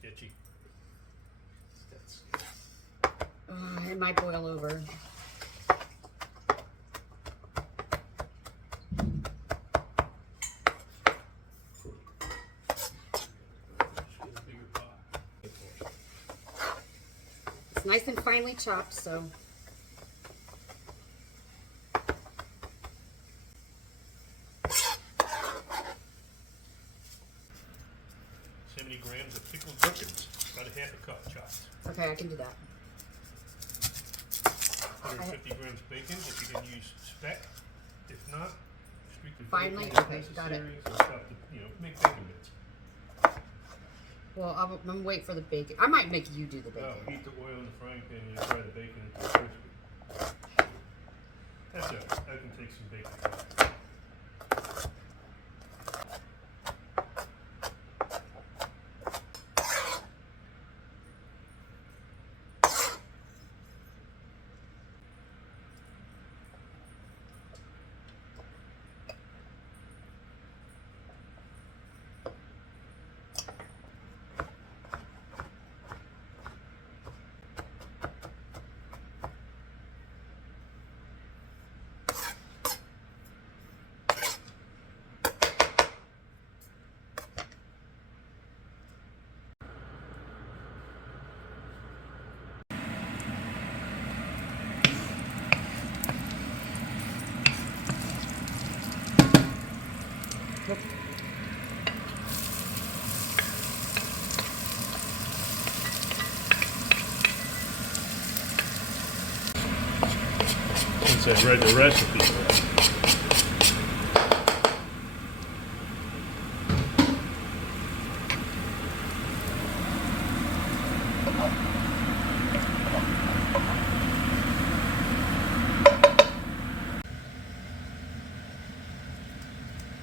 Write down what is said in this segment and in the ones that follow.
sketchy. That's It might boil over. It's nice and finely chopped, so. Grams of pickled gherkins, about a half a cup chopped. Okay, I can do that. 150 grams bacon if you can use speck. If not, strictly finely. bacon Okay, got it. So chop the, make bacon bits. Well, I'm gonna wait for the bacon. I might make you do the bacon. Oh, heat the oil in the frying pan and you fry the bacon until crispy. That's it. I can take some bacon. Since I read the recipe.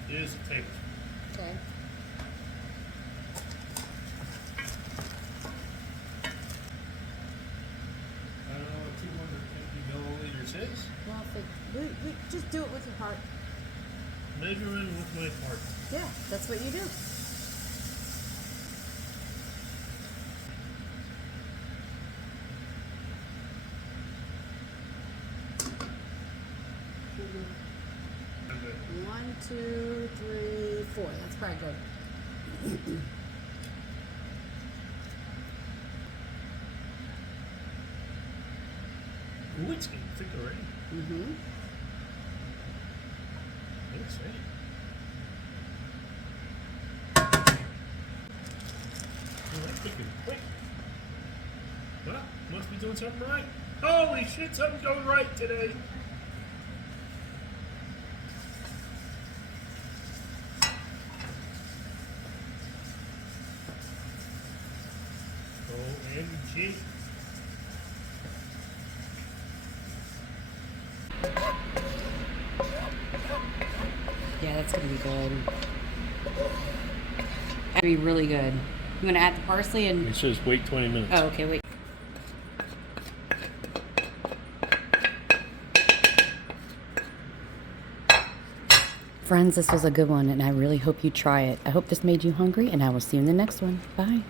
Here's the tablespoon. Okay. I don't know what 250 milliliters is. Well, we just do it with your heart. Measuring with my heart. Yeah, that's what you do. Okay. 1, 2, 3, 4. That's probably good. Ooh, it's getting thick already. Mm-hmm. Let's see. Oh, that's cooking quick. Well, must be doing something right. Holy shit, something's going right today. OMG. Yeah, that's gonna be good. That'd be really good. You wanna add the parsley and... It says wait 20 minutes. Oh, okay, wait. Friends, this was a good one, and I really hope you try it. I hope this made you hungry, and I will see you in the next one. Bye.